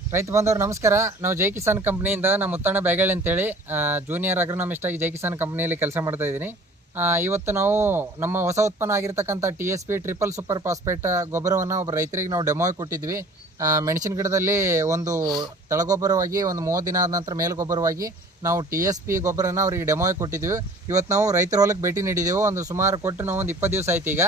ರೈತ ಬಂದವರು ನಮಸ್ಕಾರ. ನಾವು ಜೈ ಕಿಸಾನ್ ಕಂಪ್ನಿಯಿಂದ ನಮ್ಮ ಮುತ್ತಣ್ಣ ಬ್ಯಾಗೇಳ್ ಅಂತೇಳಿ ಜೂನಿಯರ್ ಅಗ್ರೋನಮಿಸ್ಟ್ ಆಗಿ ಜೈ ಕಿಸಾನ್ ಕಂಪ್ನಿಯಲ್ಲಿ ಕೆಲಸ ಮಾಡ್ತಾ ಇದ್ದೀನಿ. ಇವತ್ತು ನಾವು ನಮ್ಮ ಹೊಸ ಉತ್ಪನ್ನ ಆಗಿರ್ತಕ್ಕಂಥ TSP ಟ್ರಿಪಲ್ ಸೂಪರ್ ಫಾಸ್ಫೇಟ್ ಗೊಬ್ಬರವನ್ನು ಒಬ್ಬ ರೈತರಿಗೆ ನಾವು ಡೆಮೋ ಕೊಟ್ಟಿದ್ವಿ. ಮೆಣಸಿನ ಗಿಡದಲ್ಲಿ ಒಂದು ತಳಗೊಬ್ಬರವಾಗಿ ಒಂದು 30 ದಿನ ಆದ ನಂತರ ಮೇಲ್ಗೊಬ್ಬರವಾಗಿ ನಾವು TSP ಗೊಬ್ಬರನ ಅವರಿಗೆ ಡೆಮೋ ಕೊಟ್ಟಿದ್ವಿ. ಇವತ್ತು ನಾವು ರೈತರ ಹೊಲಕ್ಕೆ ಭೇಟಿ ನೀಡಿದೆವು. ಒಂದು ಸುಮಾರು ಕೊಟ್ಟು ನಾವು ಒಂದು 20 ದಿವಸ ಆಯ್ತು. ಈಗ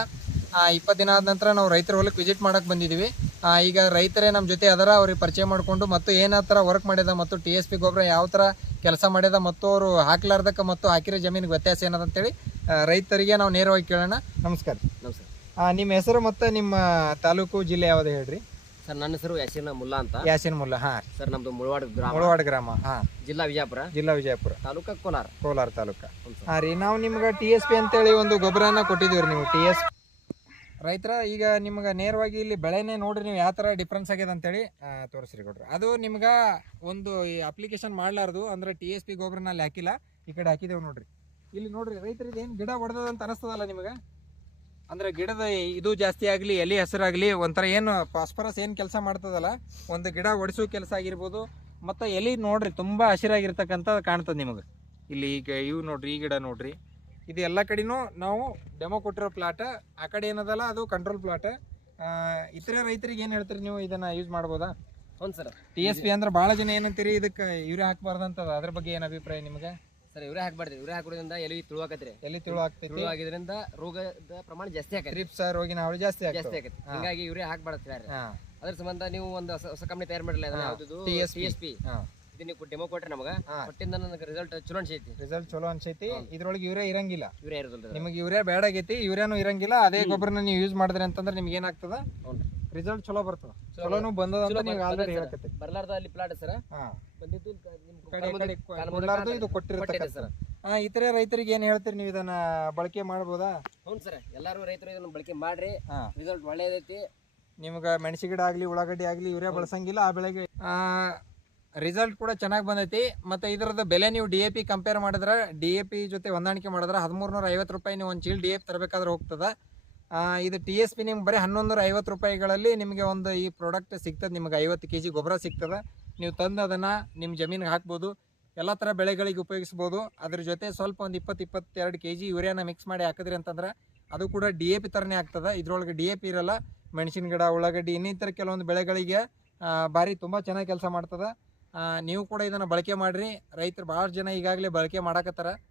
20 ದಿನ ಆದ ನಂತರ ನಾವು ರೈತರ ಹೊಲಕ್ಕೆ ವಿಸಿಟ್ ಮಾಡಕ್ಕೆ ಬಂದಿದ್ದೀವಿ. ಈಗ ರೈತರೇ ನಮ್ಮ ಜೊತೆ ಅದರ ಅವ್ರಿಗೆ ಪರಿಚಯ ಮಾಡಿಕೊಂಡು ಮತ್ತು ಏನೋ ಥರ ವರ್ಕ್ ಮಾಡ್ಯದ ಮತ್ತು TSP ಗೊಬ್ಬರ ಯಾವ ಥರ ಕೆಲಸ ಮಾಡ್ಯದ ಮತ್ತು ಅವರು ಹಾಕ್ಲಾರ್ದಕ್ಕೆ ಮತ್ತು ಹಾಕಿರೋ ಜಮೀನಿಗೆ ವ್ಯತ್ಯಾಸ ಏನದ ಅಂತೇಳಿ ರೈತರಿಗೆ ನಾವು ನೇರವಾಗಿ ಕೇಳೋಣ. ನಮಸ್ಕಾರ. ನಮಸ್ಕಾರ. ನಿಮ್ಮ ಹೆಸರು ಮತ್ತು ನಿಮ್ಮ ತಾಲೂಕು ಜಿಲ್ಲೆ ಯಾವುದು ಹೇಳ್ರಿ? ಸರ್ ನನ್ನ ಹೆಸರು ಯಾಸಿನ್ ಮುಲ್ಲಾ ಅಂತ. ಯಾಸಿನ್ ಮುಲ್ಲಾ. ಹಾಂ ಸರ್ ನಮ್ದು ಮುಳವಾಡ ಗ್ರಾಮ. ಹಾಂ, ಜಿಲ್ಲಾ ವಿಜಯಪುರ, ತಾಲೂಕ ಕೋಲಾರ ತಾಲೂಕ. ಹಾಂ ರೀ, ನಾವು ನಿಮ್ಗೆ TSP ಅಂತೇಳಿ ಒಂದು ಗೊಬ್ಬರನ ಕೊಟ್ಟಿದ್ದೀವಿ ರೀ. ನೀವು TSP ರೈತರ ಈಗ ನಿಮ್ಗೆ ನೇರವಾಗಿ ಇಲ್ಲಿ ಬೆಳೆನೇ ನೋಡ್ರಿ ನೀವು ಯಾವ ಥರ ಡಿಫ್ರೆನ್ಸ್ ಆಗ್ಯದ ಅಂತೇಳಿ ತೋರಿಸ್ರಿ ಕೊಡ್ರಿ. ಅದು ನಿಮ್ಗೆ ಒಂದು ಈ ಅಪ್ಲಿಕೇಶನ್ ಮಾಡಲಾರ್ದು ಅಂದ್ರೆ TSP ಗೊಬ್ಬರನ ಅಲ್ಲಿ ಹಾಕಿಲ್ಲ, ಈ ಕಡೆ ಹಾಕಿದೇವು ನೋಡ್ರಿ. ಇಲ್ಲಿ ನೋಡ್ರಿ ರೈತರಿಗೆ ಏನು ಗಿಡ ಹೊಡೆದಂತ ಅನಿಸ್ತದಲ್ಲ ನಿಮ್ಗೆ? ಅಂದ್ರೆ ಗಿಡದ ಇದು ಜಾಸ್ತಿ ಆಗಲಿ, ಎಲೆ ಹಸಿರಾಗಲಿ, ಒಂಥರ ಏನು ಫಾಸ್ಫರಸ್ ಏನು ಕೆಲಸ ಮಾಡ್ತದಲ್ಲ, ಒಂದು ಗಿಡ ಒಡಿಸೋ ಕೆಲಸ ಆಗಿರ್ಬೋದು. ಮತ್ತು ಎಲೆ ನೋಡ್ರಿ ತುಂಬ ಹಸಿರಾಗಿರ್ತಕ್ಕಂಥ ಕಾಣ್ತದೆ ನಿಮಗೆ. ಇಲ್ಲಿ ಈಗ ಇವು ನೋಡ್ರಿ, ಈ ಗಿಡ ನೋಡ್ರಿ, ಇದು ಎಲ್ಲ ಕಡೆನೂ ನಾವು ಡೆಮೋ ಕೊಟ್ಟಿರೋ ಪ್ಲಾಟ್. ಆ ಕಡೆ ಏನದಲ್ಲ ಅದು ಕಂಟ್ರೋಲ್ ಪ್ಲಾಟ್. ಇತರೆ ರೈತರಿಗೆ ಏನು ಹೇಳ್ತೀರಿ ನೀವು? ಇದನ್ನ ಯೂಸ್ ಮಾಡ್ಬೋದಾ? ಹೌದು ಸರ್. TSP ಅಂದ್ರೆ ಭಾಳ ಜನ ಏನಂತೀರಿ ಇದಕ್ಕೆ ಯೂರಿಯಾ ಹಾಕ್ಬಾರ್ದಂತದ, ಅದ್ರ ಬಗ್ಗೆ ಏನು ಅಭಿಪ್ರಾಯ ನಿಮಗೆ? ಸರ್ ಯೂರಿಯಾ ಹಾಕ್ಬಾರ್ದು. ಯೂರಿಯಾ ಹಾಕೋದ್ರಿಂದ ಎಲ್ಲಿ ತುಳುವಾಕತ್ರಿ, ಆಗಿದ್ರಿಂದ ರೋಗದ ಪ್ರಮಾಣ ಜಾಸ್ತಿ ಆಕೈತಿ. ಟ್ರಿಪ್ಸ್ ರೋಗಿನ ಹಾವಳಿ ಜಾಸ್ತಿ ಆಕೈತಿ. ಹಿಂಗಾಗಿ ಯೂರಿಯಾ ಹಾಕ್ಬಾರ್ದು. ಅದ್ರ ಸಂಬಂಧ ನೀವು ಒಂದು ಹೊಸ ಕಂಪನಿ ತಯಾರು ಮಾಡಿಲ್ಲ, TSP. ನೀವು ಡೆಮೋ ಕೊಟ್ರೆ ನಮಗೆ ಕೊಟ್ಟಿಂದ ನನಗೆ ರಿಸಲ್ಟ್ ಚಲೋ ಅನ್ಸೈತಿ. ಇದ್ರೊಳಗೆ ಯೂರಿಯಾ ಇರಂಗಿಲ್ಲ, ನಿಮಗೆ ಯೂರಿಯಾ ಬೇಡ ಆಗೈತಿ, ಯೂರಿಯಾನು ಇರಂಗಿಲ್ಲ. ಅದೇ ಗೊಬ್ಬರನ ನೀವು ಯೂಸ್ ಮಾಡಿದ್ರಿ ಅಂತಂದ್ರೆ ನಿಮ್ಗೆ ಏನಾಗ್ತದ, ರಿಸಲ್ಟ್ ಚಲೋ ಬರ್ತದ. ಚಲೋನು ಬಂದದ ಅಂತ ನೀವು ಆಲ್ರೆಡಿ ಹೇಳಕತ್ತಿ. ಬರ್ಲಾರ್ದ ಅಲ್ಲಿ ಪ್ಲಾಟ್ ಸರ್ ಬಂದಿದ್ದು ಇದು ಕೊಟ್ಟಿರ್ತಾರೆ ಸರ್. ಇತರೆ ರೈತರಿಗೆ ಏನ್ ಹೇಳ್ತೀರಿ ನೀವು? ಇದನ್ನ ಬಳಕೆ ಮಾಡ್ಬೋದಾ? ಹೌದು ಸರ್, ಎಲ್ಲಾರು ರೈತರು ಇದನ್ನ ಬಳಕೆ ಮಾಡ್ರಿ, ರಿಸಲ್ಟ್ ಒಳ್ಳೇದೈತಿ. ನಿಮ್ಗೆ ಮೆಣಸಿ ಗಿಡ ಆಗ್ಲಿ, ಉಳ್ಳಾಗಡ್ಡಿ ಆಗ್ಲಿ ಯೂರಿಯಾ ಬಳಸಂಗಿಲ್ಲ, ಆ ಬೆಳೆಗೆ ರಿಸಲ್ಟ್ ಕೂಡ ಚೆನ್ನಾಗಿ ಬಂದೈತಿ. ಮತ್ತು ಇದರದ ಬೆಲೆ ನೀವು DAP ಕಂಪೇರ್ ಮಾಡಿದ್ರೆ, DAP ಜೊತೆ ಹೊಂದಾಣಿಕೆ ಮಾಡಿದ್ರೆ 1350 ರೂಪಾಯಿ ನೀವು ಒಂದು ಚೀಲ DAP ತರಬೇಕಾದ್ರೆ ಹೋಗ್ತದೆ. ಇದು TSP ನಿಮ್ಗೆ ಬರೀ 1150 ರೂಪಾಯಿಗಳಲ್ಲಿ ನಿಮಗೆ ಒಂದು ಈ ಪ್ರಾಡಕ್ಟ್ ಸಿಗ್ತದೆ. ನಿಮ್ಗೆ 50 kg ಗೊಬ್ಬರ ಸಿಗ್ತದೆ. ನೀವು ತಂದು ಅದನ್ನು ನಿಮ್ಮ ಜಮೀನಿಗೆ ಹಾಕ್ಬೋದು, ಎಲ್ಲ ಥರ ಬೆಳೆಗಳಿಗೆ ಉಪಯೋಗಿಸ್ಬೋದು. ಅದ್ರ ಜೊತೆ ಸ್ವಲ್ಪ ಒಂದು 20-22 kg ಯೂರಿಯಾನ ಮಿಕ್ಸ್ ಮಾಡಿ ಹಾಕಿದ್ರಿ ಅಂತಂದ್ರೆ ಅದು ಕೂಡ DAP ಥರನೇ ಆಗ್ತದೆ. ಇದ್ರೊಳಗೆ DAP ಇರಲ್ಲ. ಮೆಣಸಿನ ಗಿಡ, ಉಳ್ಳಾಗಡ್ಡಿ, ಇನ್ನಿತರ ಕೆಲವೊಂದು ಬೆಳೆಗಳಿಗೆ ಭಾರಿ ತುಂಬ ಚೆನ್ನಾಗಿ ಕೆಲಸ ಮಾಡ್ತದೆ. ನೀವು ಕೂಡ ಇದನ್ನು ಬಳಕೆ ಮಾಡಿರಿ. ರೈತರು ಭಾಳ ಜನ ಈಗಾಗಲೇ ಬಳಕೆ ಮಾಡಕತ್ತಾರ.